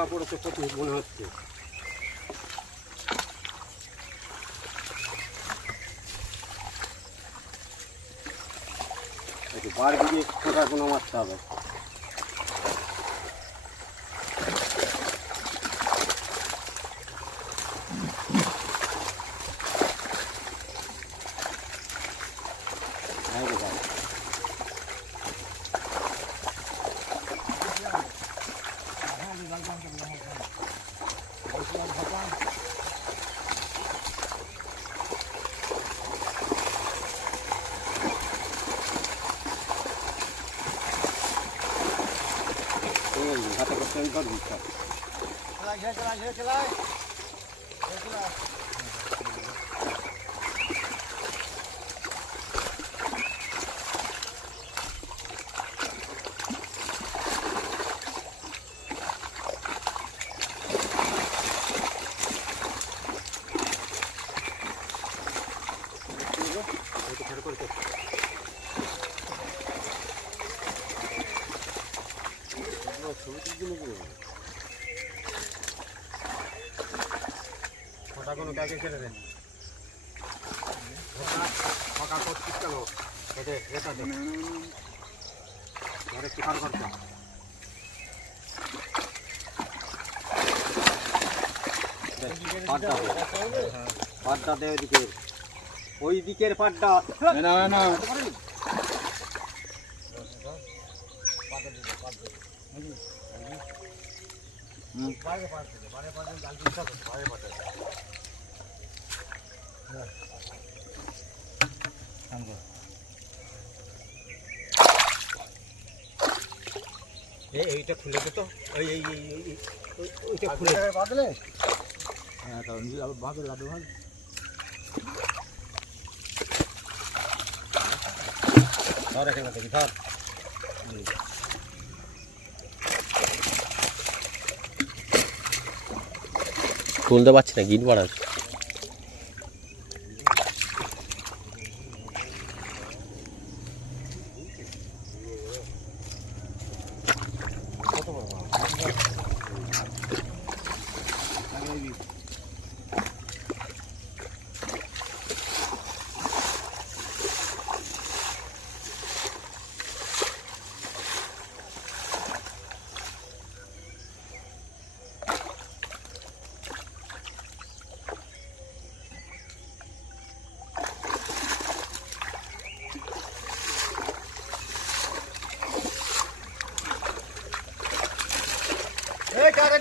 পালা পড়েছে প্রচুর মনে হচ্ছে। বার গিয়ে ফোটা কোনো মারতে হবে এই রে ভাই। এই হাতে করতে আমি করবি সব। এইটা ছেড়ে করে দে। এগুলো ছবি তুলছিলি কি? ফোটা কোনো কাকে ছেড়ে দে ফোটা- ফোটা করছিস কেন? দে, এটা দে। ঘরে খার করতে। দে, পাটটা। পাটটা দে ওইদিকে ওই দিকের পাটটা না না এই এইটা খুলে দে তো। ওই এই এই এই- এই ওই- ওইটা খুলে দে। হ্যাঁ কারণ ধর এখানে থেকে ধর। তুলতে পারছি না গিট বাড়ার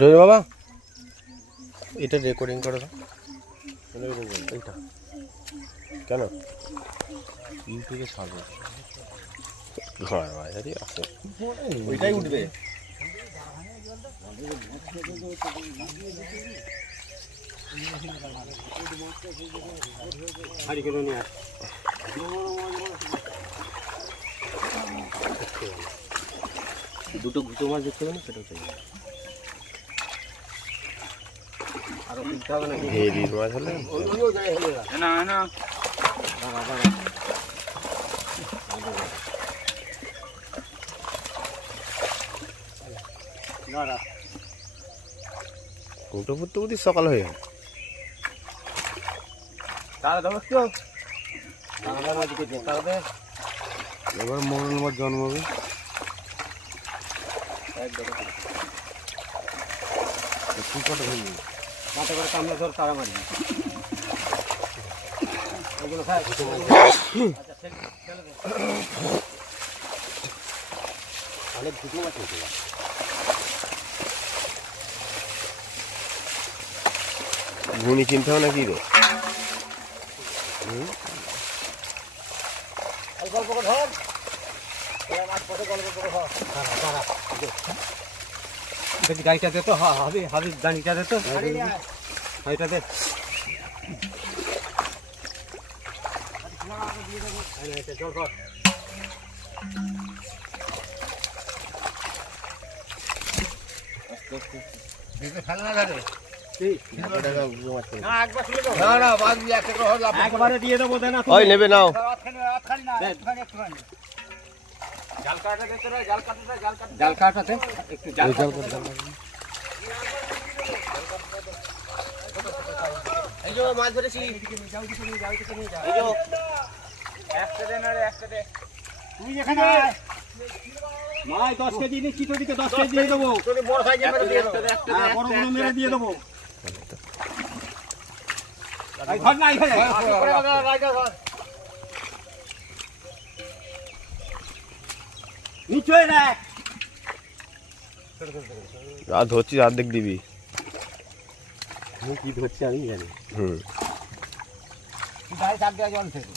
জয় বাবা। এটা রেকর্ডিং করে দাও। এইটা। কেন? ইউটিউবে ছাড়বো। ঘর বাজারই আছে। ওইটাই উঠবে। নিয়ে আস দুটো গুটো মাছ দেখতে হবে না সেটা হচ্ছে আরও তুলতে হবে নাকি হেরির মাছ হলে ওই যায় হেলে না না দাঁড়া, দাঁড়া। দাঁড়া। গুটো ফুটতে ফুটতে সকাল হয়ে গেল দাঁড়া, দাঁড়া একটু। দাঁড়া, দাঁড়া, ওদিকে দে, দাঁড়া দে। এবার মরণ মাছ জন্মাবে পুকুরটা হয়ে যাবে মাথা করে কামড়ে ধর তারা মারি ওগুলো খায়। অনেক দুটো মাছ হয়েছে ঘুনি হবে নাকি রে অল্প অল্প করে ধর এবার মাছ পথে গল্প করে ধর। দেখি গাড়িটা দে তো? হ্যাঁ হাবি হাবি গাড়িটা দে তো। গাড়িটা দে। জল কর না ওই নেবে নাও। জাল কাটাতে একটু জাল এই যে মাছ ধরেছি। এই যে। তুই এখানে মাছ দশ কেজি নিচ্ছি তোদিকে দশ কেজি দিয়ে দেবো। হ্যাঁ, বড় বড় মেরে দিয়ে দেবো। এই ধর না এখানে নিচয় আর ধরছিস অর্ধেক দিবি। কি ধরছি আমি জানি হুম। গাড়ি চাপ দেওয়া জল থেকে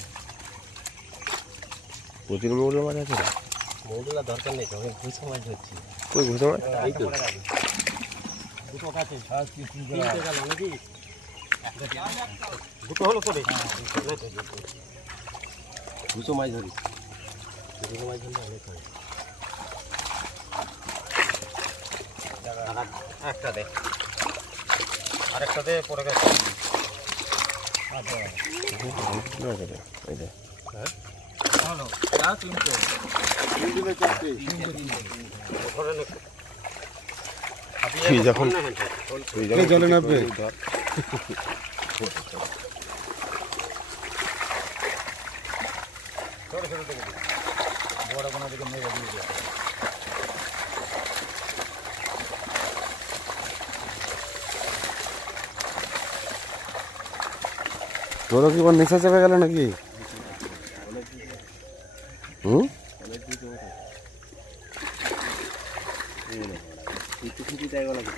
প্রচুর মৌল মাছ আছে রে। দরকার নেই তো আমি মাছ ধরছি কই ঘুষো মাছ এই তো। দুটো কাছে তিনটে গেল নাকি? দুটো হলো তো রে দুশো মাছ ধরি। দুশো মাছ ধরলে অনেক হয় একটা দে। আরেকটা দে পরে গেছে। যখন জলে নামবে। ছোট ছোট দিকে বড় কোনো দিকে মেরে দিয়ে দেবো তোরা কি নেশা চেপে গেল নাকি? হুম অনেক দুশো মাছ কিছু কিছু জায়গা লাগে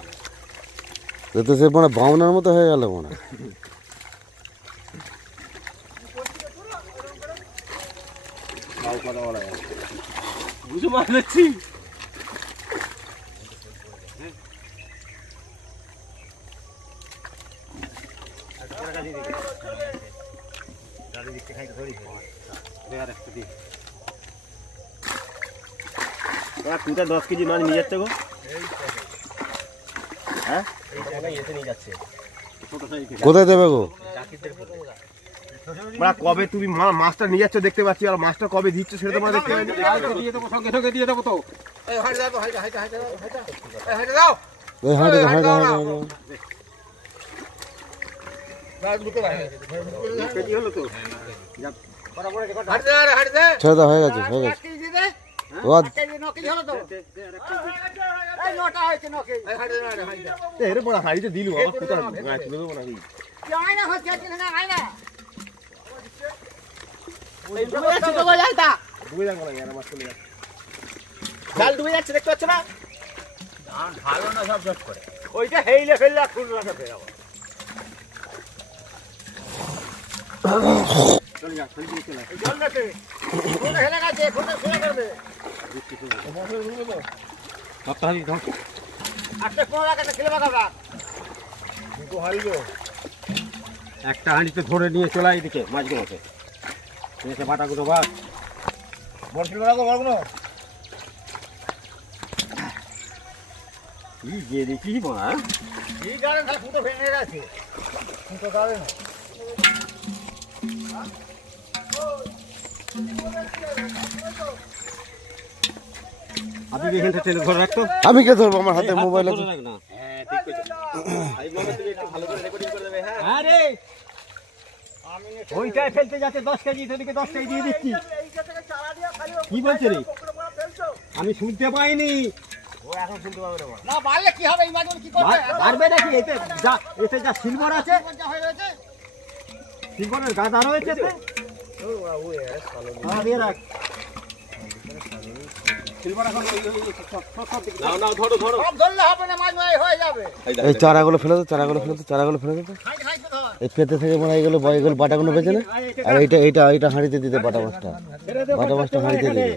এ তো সে মানে বাউনার মতো হয়ে গেল মনে দশ কেজি মাছ নিয়ে যাচ্ছে গো। হ্যাঁ? কোথায় দেবে গো? মানে কবে তুমি মা- মাছটা নিয়ে যাচ্ছ দেখতে পাচ্ছি আর মাছটা কবে দিচ্ছ সেটা তোমার দেখতে পাচ্ছি। দিয়ে দেবো সঙ্গে সঙ্গে দিয়ে দেবো তো। তো ছেড়ে দাও হয়ে গেছে হয়ে গেছে। আর এর বড় হাড়িতে দিলু বাবা কুটা গাছ তুলে দেবো নাকি আয়না হচ্ছে না আয়না ডুবে যাচ্ছে তো যায় তা ডুবে যাব না আর চলে যাচ্ছে জাল ডুবে যাচ্ছে দেখতে পাচ্ছ না ভালো না সব জট করে ওইটা হেইলে ফেললে খুন রাখা ফেরাবো চলে যা চলে দিয়ে চলে জল হেলে গেছে ফোনে ফেলে করবে সপ্তাহে ধর। একটা হাঁড়িতে ধরে নিয়ে চলে এদিকে মাছগুলোকে। এসে বাটাগুলো বাস বড় রাখো বড়গুলো। কি যে দেখি মা কি জানেন তাহলে ফুটো ভেঙে গেছে ফুটো যাবে না। আপনি আমি কে ধরবো আমার হাতে মোবাইল আছে। হ্যাঁ ঠিক কইছো। আই মামা তুমি একটু ভালো করে রেকর্ডিং করে দেবে হ্যাঁ? আরে ওইটাই ফেলতে যাচ্ছে দশ কেজি দশ কেজি দিয়ে দিচ্ছি। কি বলছে রে? আমি শুনতে পাইনি। না বাড়লে কি হবে? কি করবে? মার- নাকি? এতে যা এতে যা সিলভার আছে। সিলভারের গাদা রয়েছে এতে। রাখ। এই চারাগুলো ফেলে দে, চারাগুলো ফেলে তো চারাগুলো ফেলে তো। এই পেতে থেকে মনে হয় এগুলো এগুলো বাটাগুলো বেঁচে না। আর এইটা এইটা এইটা হাঁড়িতে দিতে, বাটা মাছটা। বাটা মাছটা হাঁড়িতে দিতে